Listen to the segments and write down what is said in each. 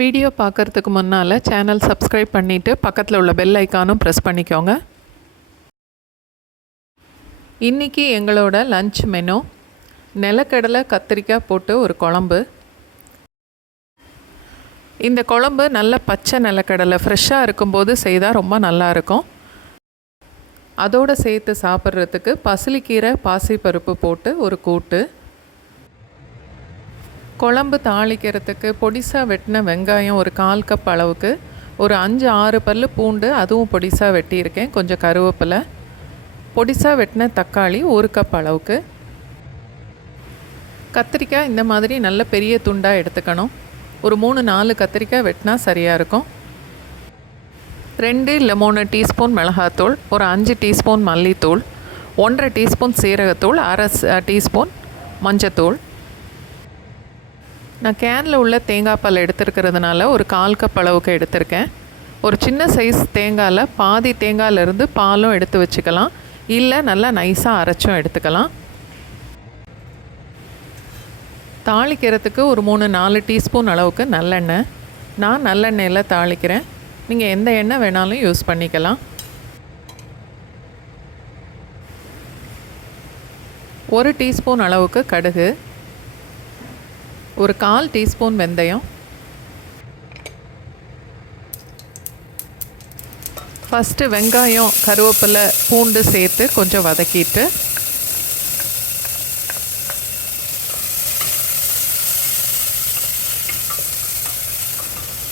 Video பார்க்குறதுக்கு முன்னால் channel subscribe பண்ணிவிட்டு பக்கத்தில் உள்ள பெல் ஐக்கானும் ப்ரெஸ் பண்ணிக்கோங்க. இன்றைக்கி எங்களோட லன்ச் மெனு நிலக்கடலை கத்திரிக்காய் போட்டு ஒரு குழம்பு. இந்த குழம்பு நல்ல பச்சை நிலக்கடலை ஃப்ரெஷ்ஷாக இருக்கும்போது செய்தால் ரொம்ப நல்லாயிருக்கும். அதோடு சேர்த்து சாப்பிட்றதுக்கு பசலிக்கீரை பாசிப்பருப்பு போட்டு ஒரு கூட்டு. குழம்பு தாளிக்கிறதுக்கு பொடிசாக வெட்டின வெங்காயம் ஒரு 1/4 கப் அளவுக்கு, ஒரு 5-6 பல் பூண்டு அதுவும் பொடிசாக வெட்டியிருக்கேன், கொஞ்சம் கருவேப்பிலை, பொடிசாக வெட்டின தக்காளி 1 கப் அளவுக்கு. கத்திரிக்காய் இந்த மாதிரி நல்ல பெரிய துண்டாக எடுத்துக்கணும். ஒரு 3-4 கத்திரிக்காய் வெட்டினா சரியாக இருக்கும். 2 இல்லை 3 டீஸ்பூன் மிளகாத்தூள், ஒரு 5 டீஸ்பூன் மல்லித்தூள், 1/2 டீஸ்பூன் சீரகத்தூள், 1/2 டீஸ்பூன் மஞ்சத்தூள். நான் கேனில் உள்ள தேங்காய் பால் எடுத்துருக்கிறதுனால ஒரு 1/4 கப் அளவுக்கு எடுத்திருக்கேன். ஒரு சின்ன சைஸ் தேங்காயில் பாதி தேங்காயிலேருந்து பாலும் எடுத்து வச்சுக்கலாம், இல்லை நல்லா நைஸாக அரைச்சும் எடுத்துக்கலாம். தாளிக்கிறதுக்கு ஒரு 3-4 டீஸ்பூன் அளவுக்கு நல்லெண்ணெய். நான் நல்லெண்ணெயில் தாளிக்கிறேன், நீங்கள் எந்த எண்ணெய் வேணாலும் யூஸ் பண்ணிக்கலாம். 1 டீஸ்பூன் அளவுக்கு கடுகு, ஒரு 1/4 டீஸ்பூன் வெந்தயம். ஃபஸ்ட்டு வெங்காயம் கருவேப்பிலை பூண்டு சேர்த்து கொஞ்சம் வதக்கிட்டு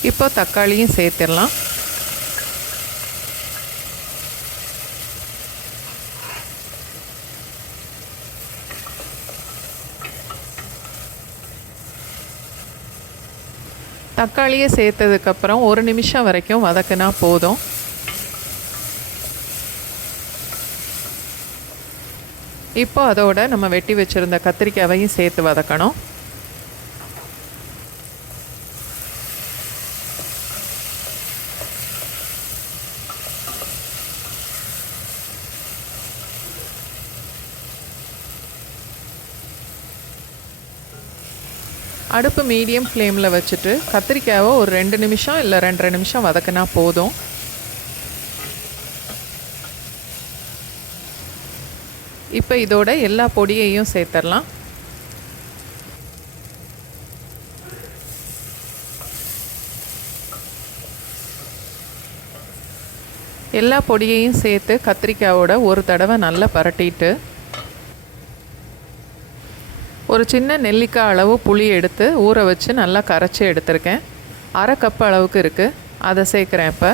இப்போ தக்காளியும் சேர்த்துடலாம். தக்காளியை சேர்த்ததுக்கப்புறம் 1 நிமிஷம் வரைக்கும் வதக்கினா போதும். இப்போ அதோட நம்ம வெட்டி வச்சுருந்த கத்திரிக்காயையும் சேர்த்து வதக்கணும். அடுப்பு மீடியம் ஃப்ளேமில் வச்சுட்டு கத்திரிக்காயை ஒரு 2 நிமிஷம் இல்லை 2.5 நிமிஷம் வதக்கினா போதும். இப்போ இதோட எல்லா பொடியையும் சேர்த்துடலாம். எல்லா பொடியையும் சேர்த்து கத்திரிக்காயோட ஒரு தடவை நல்லா பரட்டிட்டு ஒரு சின்ன நெல்லிக்காய் அளவு புளி எடுத்து ஊற வச்சு நல்லா கரைச்சி எடுத்திருக்கேன். 1/2 கப் அளவுக்கு இருக்குது, அதை சேர்க்குறேன். இப்போ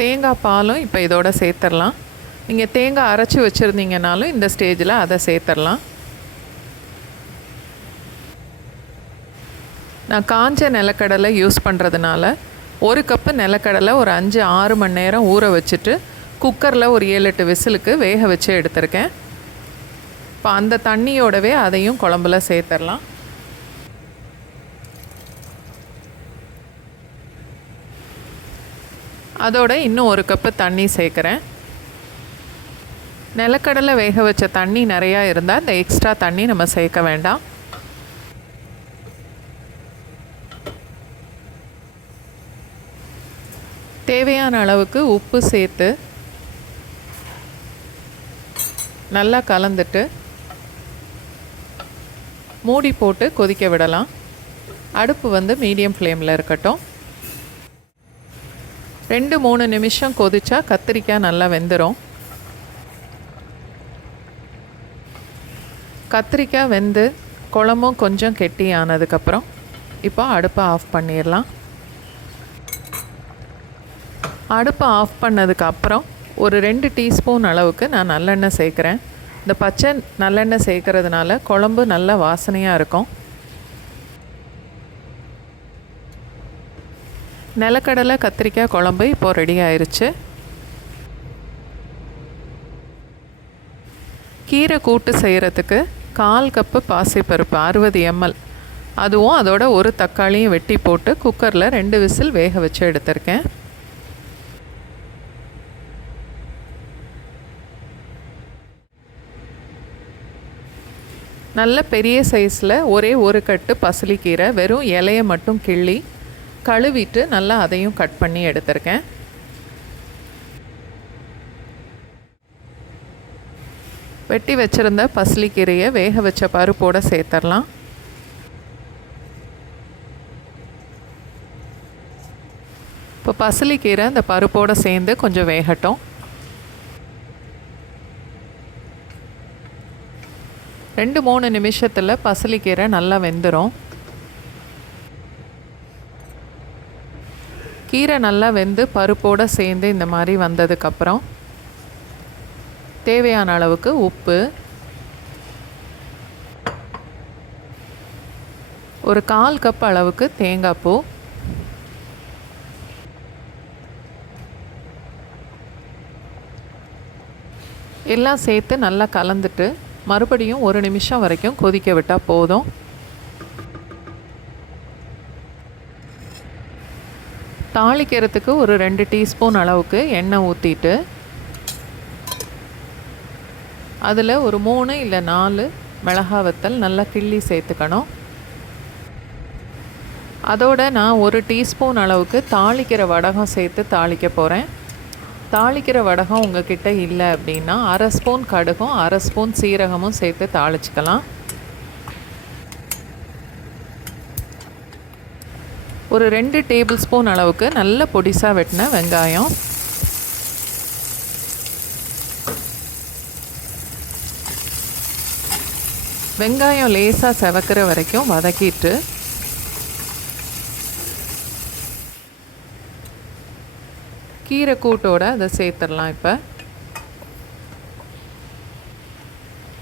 தேங்காய் பாலும் இப்போ இதோட சேர்த்துடலாம். நீங்கள் தேங்காய் அரைச்சி வச்சுருந்தீங்கனாலும் இந்த ஸ்டேஜில் அதை சேர்த்துடலாம். நான் காஞ்ச நிலக்கடலை யூஸ் பண்ணுறதுனால 1 கப்பு நிலக்கடலை ஒரு 5-6 மணி நேரம் ஊற வச்சுட்டு குக்கரில் ஒரு 7-8 விசிலுக்கு வேக வச்சு எடுத்திருக்கேன். இப்போ அந்த தண்ணியோடவே அதையும் குழம்புல சேர்த்துடலாம். அதோட இன்னும் 1 கப்பு தண்ணி சேர்க்குறேன். நிலக்கடலை வேக வச்ச தண்ணி நிறையா இருந்தால் இந்த எக்ஸ்ட்ரா தண்ணி நம்ம சேர்க்க வேண்டாம். தேவையான அளவுக்கு உப்பு சேர்த்து நல்லா கலந்துட்டு மூடி போட்டு கொதிக்க விடலாம். அடுப்பு வந்து மீடியம் ஃப்ளேமில் இருக்கட்டும். 2-3 நிமிஷம் கொதிச்சா கத்திரிக்காய் நல்லா வெந்துடும். கத்திரிக்காய் வெந்து குழம்பும் கொஞ்சம் கெட்டியானதுக்கப்புறம் இப்போ அடுப்பை ஆஃப் பண்ணிடலாம். அடுப்பை ஆஃப் பண்ணதுக்கப்புறம் ஒரு 2 டீஸ்பூன் அளவுக்கு நான் நல்லெண்ணெய் சேர்க்குறேன். இந்த பச்சை நல்லெண்ணெய் சேர்க்கறதுனால குழம்பு நல்லா வாசனையாக இருக்கும். நிலக்கடலை கத்திரிக்காய் குழம்பு இப்போது ரெடி ஆயிடுச்சு. கீரை கூட்டு செய்கிறதுக்கு 1/4 கப்பு பாசிப்பருப்பு 60 ml, அதுவும் அதோட ஒரு தக்காளியும் வெட்டி போட்டு குக்கரில் 2 விசில் வேக வச்சு எடுத்திருக்கேன். நல்ல பெரிய சைஸில் ஒரே ஒரு கட்டு பசலிக்கீரை வெறும் இலையை மட்டும் கிள்ளி கழுவிட்டு நல்லா அதையும் கட் பண்ணி எடுத்திருக்கேன். வெட்டி வச்சுருந்த பசலிக்கீரையை வேக வச்ச பருப்போடு சேர்த்துடலாம். இப்போ பசலிக்கீரை இந்த பருப்போடு சேர்ந்து கொஞ்சம் வேகட்டும். 2-3 நிமிஷத்தில் பசலிக்கீரை நல்லா வெந்துடும். கீரை நல்லா வெந்து பருப்போடு சேர்ந்து இந்த மாதிரி வந்ததுக்கப்புறம் தேவையான அளவுக்கு உப்பு, ஒரு 1/4 கப் அளவுக்கு தேங்காய் பூ, எல்லாம் சேர்த்து நல்லா கலந்துட்டு மறுபடியும் 1 நிமிஷம் வரைக்கும் கொதிக்க விட்டால் போதும். தாளிக்கிறதுக்கு ஒரு 2 டீஸ்பூன் அளவுக்கு எண்ணெய் ஊற்றிட்டு அதில் ஒரு 3 இல்லை 4 மிளகாய் வத்தல் நல்லா கிள்ளி சேர்த்துக்கணும். அதோடு நான் 1 டீஸ்பூன் அளவுக்கு தாளிக்கிற வடகம் சேர்த்து தாளிக்க போகிறேன். தாளிக்கிற வடகம் உங்கள் கிட்டே இல்லை அப்படின்னா 1/2 ஸ்பூன் கடுகும் 1/2 ஸ்பூன் சீரகமும் சேர்த்து தாளிச்சிக்கலாம். ஒரு 2 டேபிள் ஸ்பூன் அளவுக்கு நல்ல பொடிசாக வெட்டின வெங்காயம், வெங்காயம் லேசாக செவக்கிற வரைக்கும் வதக்கிட்டு கீரை கூட்டோடு அதை சேர்த்துடலாம். இப்போ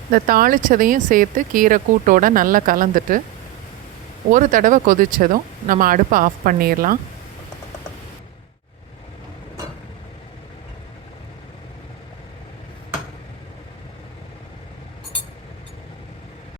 இந்த தாளித்ததையும் சேர்த்து கீரை கூட்டோடு நல்லா கலந்துட்டு ஒரு தடவை கொதித்ததும் நம்ம அடுப்பை ஆஃப் பண்ணிடலாம்.